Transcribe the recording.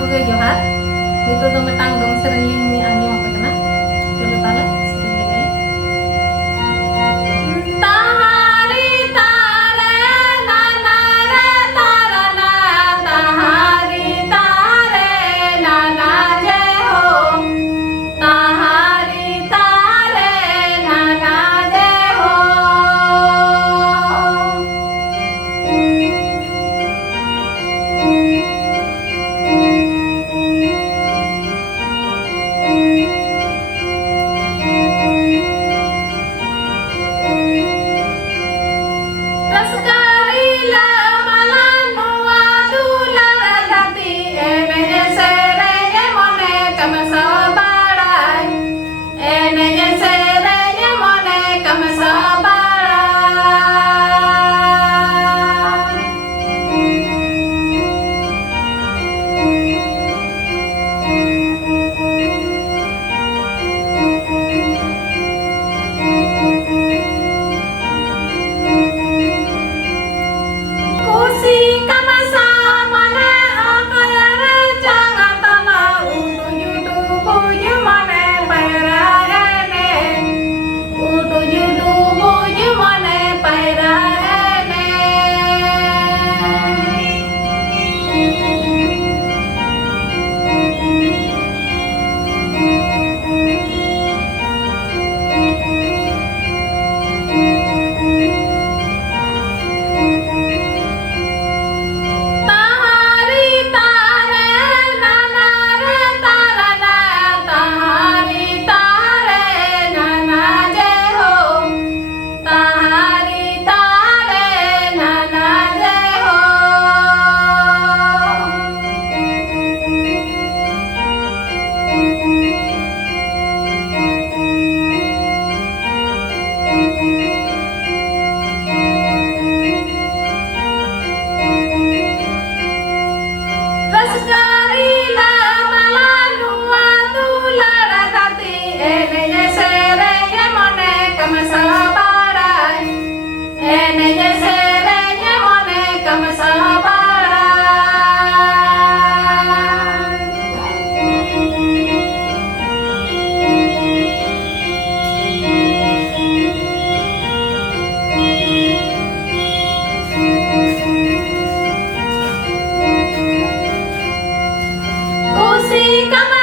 ᱠᱚᱜᱮ ᱡᱚᱦᱟᱨ ᱱᱤᱛᱚᱜ ᱫᱚ ᱢᱤᱫᱴᱟᱝ ᱫᱚᱝ ᱥᱮᱨᱮᱧ ᱞᱤᱧ ᱟᱸᱡᱚᱢ ᱟᱯᱮ ᱠᱟᱱᱟ ᱪᱚᱞᱚ ᱛᱟᱦᱞᱮ ᱥᱮᱨᱮᱧ ᱞᱮᱜᱮ ताहारी तारे नाना रे तारना ताहारी तारे नाना जय हो ताहारी तारे नाना जय हो Raskari la malanu adula radati eneye sereye mone kamasabarai eneye sereye mone kamasabarai Kursi kamasa mana akara jangan tala udu yudu buju mane paira ene udu yudu buju mane paira ene ताहारी तारे नाना रे तारना ताहारी तारे नाना जय हो ताहारी तारे नाना जय हो Raskari la malanu adula radati eneye sereye mone kamasabarai eneye sereye mone kamasabarai Kursi kamasa